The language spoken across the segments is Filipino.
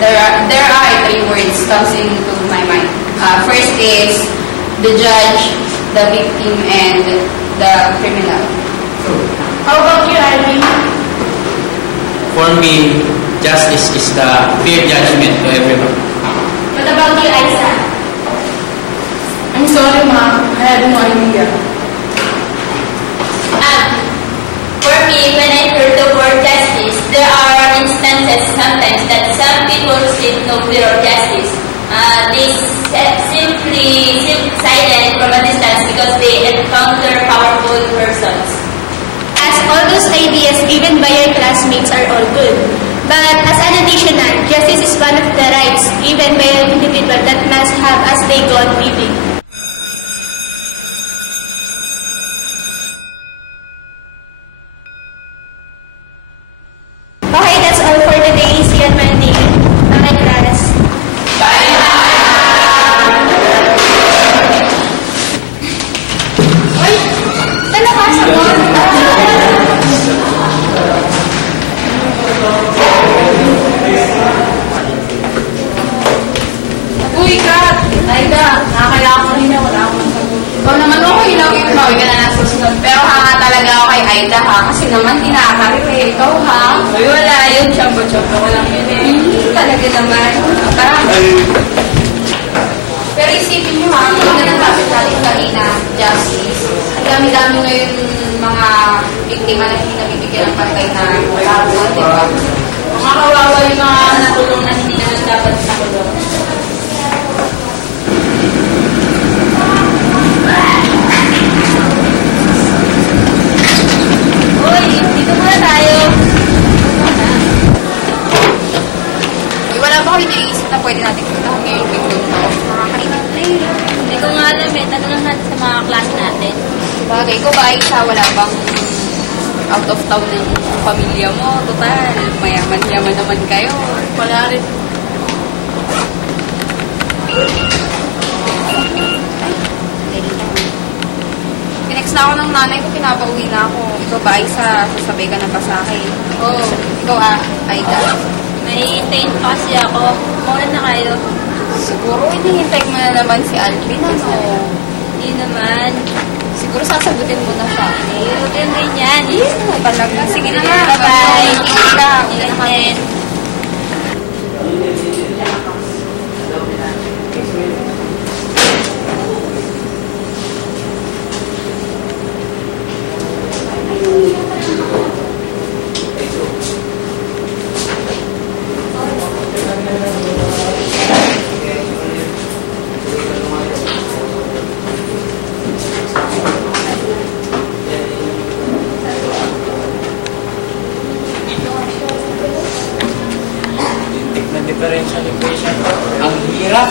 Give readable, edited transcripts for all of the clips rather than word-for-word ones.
there are three words comes into my mind. First is the judge, the victim, and the criminal. How about you, Alvin? For me, justice is the fair judgment to everyone. What about you, Aiza? I'm sorry, ma'am. I had no idea. For me, when I heard the word justice, there are instances sometimes that some people seem no fear of justice. They simply sit silent from a distance because they encounter powerful persons. As all those ideas given by your classmates are all good, but as an additional, justice is one of the rights given by an individual that must have as they go on living. Okay, that's all for today. See you on Monday. Bye, class. Bye! Uy, talakasan mo. Uy, Kat! Aida, nakakailangan ko rin na wala akong masagot. Ikaw naman ako, ilaw-ilaw ka na nasusunod. Pero hanga talaga ako kay Aida ha, kasi naman tinakariw eh. Ikaw ha? Ay, wala yun. Champo-champo ko lang yun eh. Talaga naman. Tara. Pero isipin nyo ha, ang mga nasabi natin kanina, justice. Ang dami-dami na yung mga biktima na hindi nabibigyan ng pantay na karuan, di ba? Mga kawawa yung mga nakulong na hindi na dapat nakulong. Uy, dito muna tayo. Wala ba kayo naiisip na pwede natin puntahan ngayon kay Dodo? Makakainit na yun. Hindi ko nga alam eh. Tanong natin sa mga klase natin. Bagay ko ba, Isa, wala bang out of town ng pamilya mo? Total, mayaman-yaman naman kayo. Wala rin. Pinex na ako ng nanay ko, pinapauwi na ako. Ikaw ba, Isa, sasabay ka na ba sa akin? Oo. Ikaw, Aida? May hintayin pa kasi ako. Maulan na kayo. Siguro, hinihintay mo na naman si Alvin, ano? Hindi naman. Siguro sasagutin mo na siya. Huwag yung ganyan. Talaga. Sige na nga. Bye-bye. Ingat ka. Ingat din. Differential equation. Ang hirap.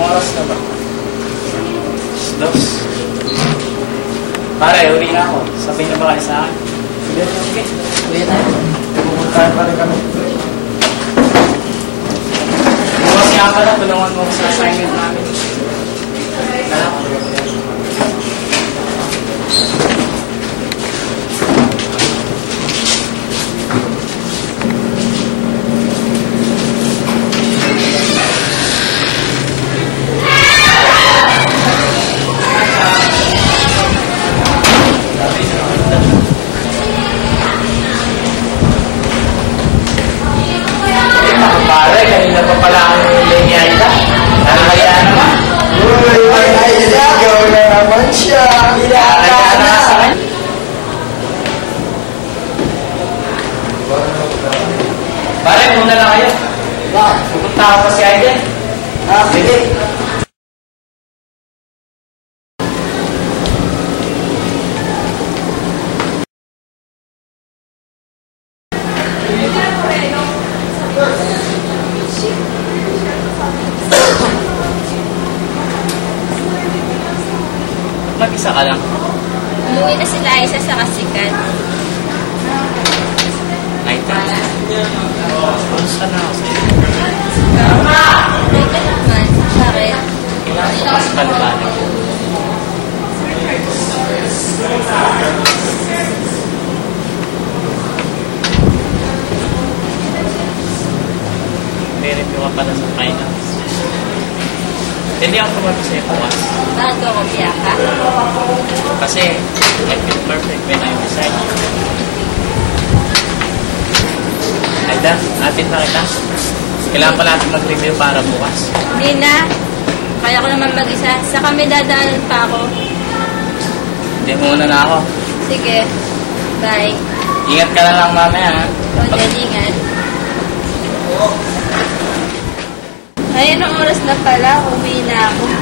Oras na ba? Dos. Pare, uli na ako. Sabay na ba kayo sa akin? Sige. Uwi na yun. Pupuntahan pa rin kami. Bukas nga pala, tulungan mo ko sa assignment namin. Salamat. Pare, kanina pa pala ang linyalda. Nakakaya naman. Uy, Aida, ikaw na naman siya. Nakakaya na sa akin. Pare, muna lang kayo. Pupunta ako pa si Aiden. Sige. Mag-isa ka lang. Umuwi na sila Isa sa kasikat. Aita. Kamusta na ako sa'yo? Ay, ka naman. Bakit? Kailangan ko mas paliwanag. ka pala sa finals. Hindi ako tumabi sa'yo bukas. Bakit ko kopya ka? Kasi, I feel perfect when I'm beside you. Aida, atin na kita. Kailangan pala natin mag-review para bukas. Hindi na. Kaya ko naman mag-isa. Saka may dadaanan pa ako. Hindi, muna na ako. Sige. Bye. Ingat ka na lang mamaya, ha? O, ingat. Ay, anong oras na pala? Uwi na ako.